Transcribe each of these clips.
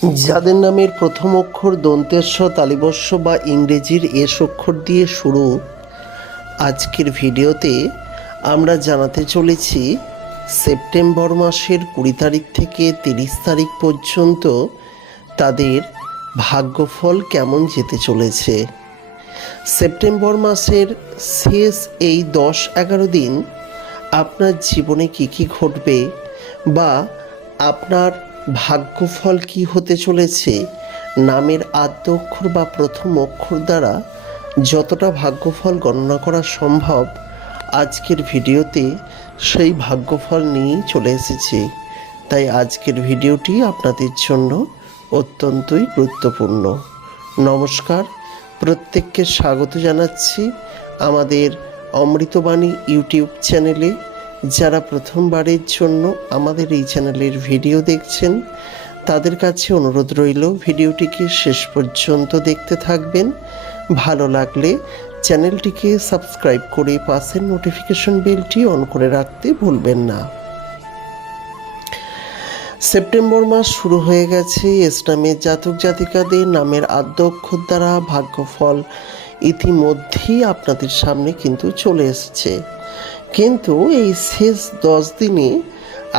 যাদের নামের প্রথম অক্ষর দন্তেস্ব তালিবস্য বা ইংরেজির এস অক্ষর দিয়ে শুরু, আজকের ভিডিওতে আমরা জানাতে চলেছি সেপ্টেম্বর মাসের 20 তারিখ থেকে 30 তারিখ পর্যন্ত তাদের ভাগ্যফল কেমন যেতে চলেছে। সেপ্টেম্বর মাসের শেষ এই 10-11 দিন আপনার জীবনে কী কী ঘটবে বা আপনার ভাগ্যফল কি হতে চলেছে, নামের আদ্য অক্ষর বা প্রথম অক্ষর দ্বারা যতটা ভাগ্যফল গণনা করা সম্ভব আজকের ভিডিওতে সেই ভাগ্যফল নিয়েই চলে এসেছি। তাই আজকের ভিডিওটি আপনাদের জন্য অত্যন্তই গুরুত্বপূর্ণ। নমস্কার, প্রত্যেককে স্বাগত জানাচ্ছি আমাদের অমৃতবাণী ইউটিউব চ্যানেলে। যারা প্রথমবারের জন্য আমাদের এই চ্যানেলের ভিডিও দেখছেন তাদের কাছে অনুরোধ রইল ভিডিওটিকে শেষ পর্যন্ত দেখতে থাকবেন। ভালো লাগলে চ্যানেলটিকে সাবস্ক্রাইব করে পাশের নোটিফিকেশন বেলটি অন করে রাখতে ভুলবেন না। সেপ্টেম্বর মাস শুরু হয়ে গেছে। ইসলামের জাতক জাতিকাদের নামের আদ্য অক্ষর দ্বারা ভাগ্যফল ইতিমধ্যেই আপনাদের সামনে কিন্তু চলে এসেছে, কিন্তু এই শেষ 10 দিনে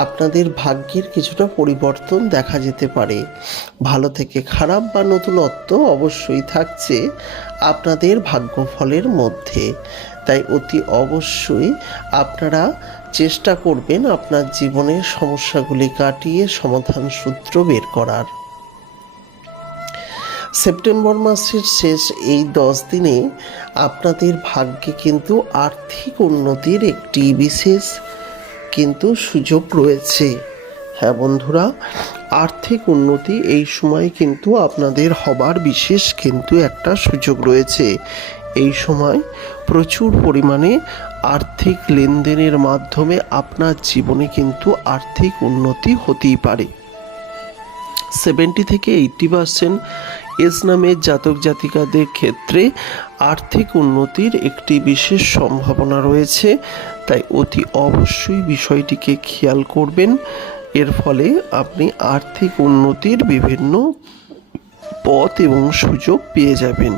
আপনাদের ভাগ্যের কিছুটা পরিবর্তন দেখা যেতে পারে। ভালো থেকে খারাপ বা নতুনত্ব অবশ্যই থাকছে আপনাদের ভাগ্যফলের মধ্যে। তাই অতি অবশ্যই আপনারা চেষ্টা করবেন আপনার জীবনের সমস্যাগুলি কাটিয়ে সমাধান সূত্র বের করার। সেপ্টেম্বর মাসের শেষ এই 10 দিনে আপনাদের ভাগ্যে কিন্তু আর্থিক উন্নতির একটি বিশেষ কিন্তু সুযোগ রয়েছে। হ্যাঁ বন্ধুরা, আর্থিক উন্নতি এই সময় কিন্তু আপনাদের হবার বিশেষ কিন্তু একটা সুযোগ রয়েছে। এই সময় প্রচুর পরিমাণে আর্থিক লেনদেনের মাধ্যমে আপনার জীবনে কিন্তু আর্থিক উন্নতি হতেই পারে। 70 থেকে 80% এস নামের জাতক জাতিকাদের ক্ষেত্রে আর্থিক উন্নতির একটি বিশেষ সম্ভাবনা রয়েছে। তাই অতি অবশ্যই বিষয়টিকে খেয়াল করবেন। এর ফলে আপনি আর্থিক উন্নতির বিভিন্ন পথ এবং সুযোগ পেয়ে যাবেন।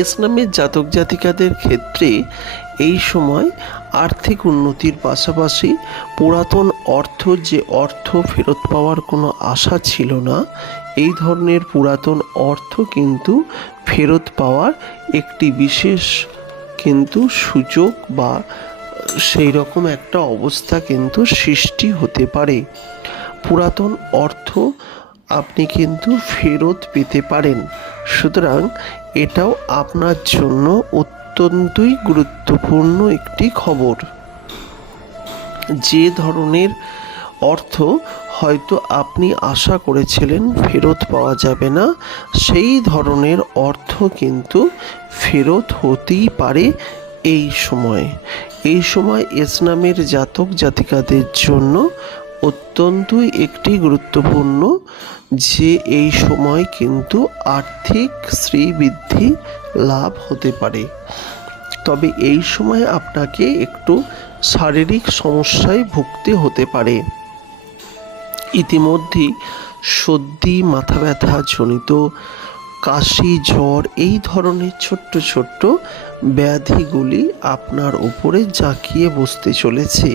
এস নামের জাতক জাতিকাদের ক্ষেত্রে এই সময় আর্থিক উন্নতির পাশাপাশি পুরাতন যে অর্থ ফেরত পাওয়ার কোনো আশা ছিল না, এই ধরনের পুরাতন অর্থ কিন্তু ফেরত পাওয়ার একটি বিশেষ কিন্তু সুযোগ বা সেই রকম একটা অবস্থা কিন্তু সৃষ্টি হতে পারে। পুরাতন অর্থ আপনি কিন্তু ফেরত পেতে পারেন। সুতরাং এটাও আপনার জন্য অত্যন্তই গুরুত্বপূর্ণ একটি খবর। যে ধরনের অর্থ হয়তো আপনি আশা করেছিলেন ফেরত পাওয়া যাবে না, সেই ধরনের অর্থ কিন্তু ফেরত হতেই পারে এই সময়। এই সময় এস নামের জাতক জাতিকাদের জন্য অত্যন্তই একটি গুরুত্বপূর্ণ যে এই সময় কিন্তু আর্থিক শ্রীবৃদ্ধি লাভ হতে পারে। তবে এই সময় আপনাকে একটু শারীরিক সমস্যায় ভুগতে হতে পারে। ইতিমধ্যেই সর্দি, মাথা ব্যথা জনিত কাশি, জ্বর এই ধরনের ছোট্ট ছোট্ট ব্যাধিগুলি আপনার উপরে জাঁকিয়ে বসতে চলেছে,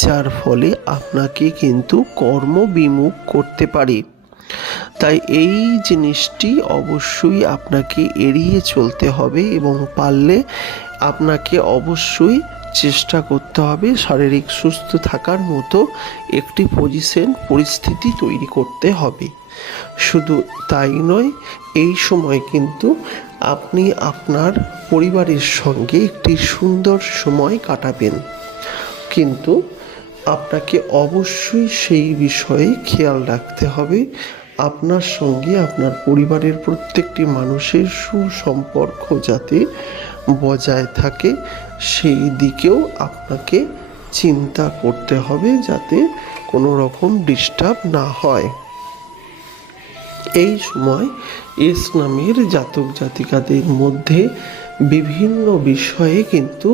যার ফলে আপনাকে কিন্তু কর্মবিমুখ করতে পারে। তাই এই জিনিসটি অবশ্যই আপনাকে এড়িয়ে চলতে হবে এবং পারলে আপনাকে অবশ্যই চেষ্টা করতে হবে শারীরিক সুস্থ থাকার মতো একটি পরিস্থিতি তৈরি করতে হবে। শুধু তাই নয়, এই সময় কিন্তু আপনি আপনার পরিবারের সঙ্গে একটি সুন্দর সময় কাটাবেন, কিন্তু আপনাকে অবশ্যই সেই বিষয়ে খেয়াল রাখতে হবে আপনার সঙ্গে আপনার পরিবারের প্রত্যেকটি মানুষের সুসম্পর্ক যাতে বজায় থাকে, সেই দিকেও আপনাকে চিন্তা করতে হবে যাতে কোনো রকম ডিস্টার্ব না হয়। এই সময় এস নামের জাতক জাতিকাদের মধ্যে বিভিন্ন বিষয়ে কিন্তু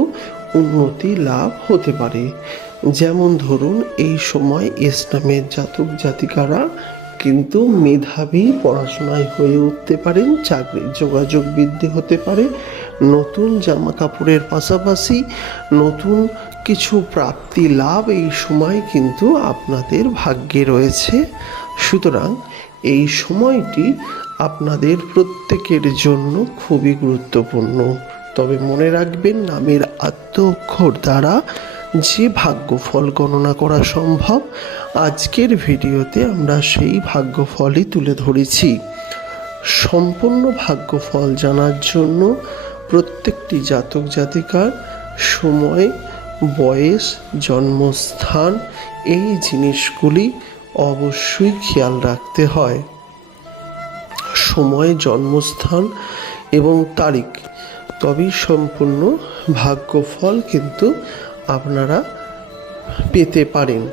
উন্নতি লাভ হতে পারে। যেমন ধরুন, এই সময় এস নামের জাতক জাতিকারা কিন্তু মেধাবী পড়াশোনায় হয়ে উঠতে পারেন, চাকরির যোগাযোগ বৃদ্ধি হতে পারে, নতুন জামা কাপড়ের পাশাপাশি নতুন কিছু প্রাপ্তি লাভ এই সময় কিন্তু আপনাদের ভাগ্যে রয়েছে। সুতরাং এই সময়টি আপনাদের প্রত্যেকের জন্য খুবই গুরুত্বপূর্ণ। তবে মনে রাখবেন, নামের আদ্য অক্ষর দ্বারা যে ভাগ্যফল গণনা করা সম্ভব, আজকের ভিডিওতে আমরা সেই ভাগ্যফলই তুলে ধরেছি। সম্পূর্ণ ভাগ্যফল জানার জন্য প্রত্যেকটি জাতক জাতিকার সময়, বয়স, জন্মস্থান এই জিনিসগুলি অবশ্যই খেয়াল রাখতে হয়। সময়, জন্মস্থান এবং তারিখ, তবেই সম্পূর্ণ ভাগ্যফল কিন্তু আপনারা পেতে পারেন।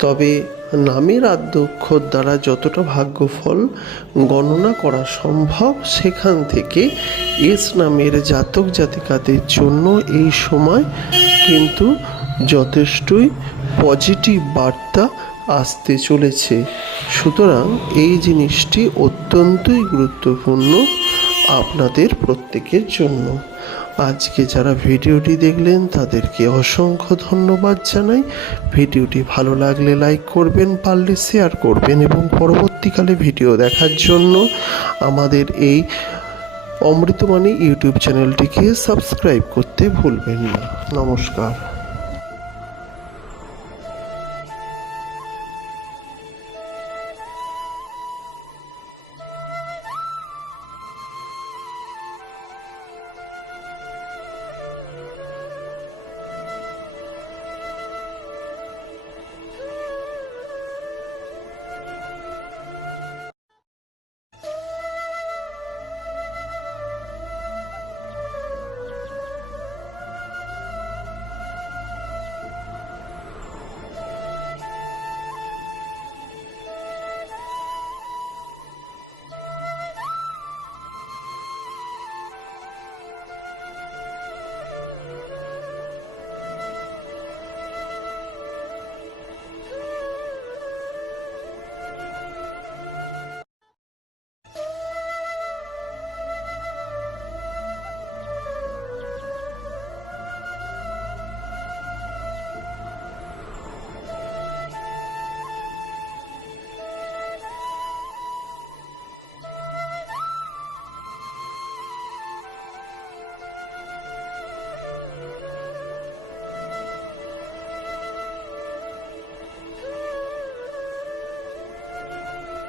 তবে নামের আদ্য অক্ষর দ্বারা যতটা ভাগ্যফল গণনা করা সম্ভব, সেখান থেকে এস নামের জাতক জাতিকাদের জন্য এই সময় কিন্তু যথেষ্টই পজিটিভ বার্তা আসতে চলেছে। সুতরাং এই জিনিসটি অত্যন্তই গুরুত্বপূর্ণ আপনাদের প্রত্যেকের জন্য। আজকে যারা ভিডিওটি দেখলেন তাদেরকে অসংখ্য ধন্যবাদ জানাই। ভিডিওটি ভালো লাগলে লাইক করবেন, পারলে শেয়ার করবেন এবং পরবর্তীকালে ভিডিও দেখার জন্য আমাদের এই অমৃতবাণী ইউটিউব চ্যানেলটিকে সাবস্ক্রাইব করতে ভুলবেন না। নমস্কার।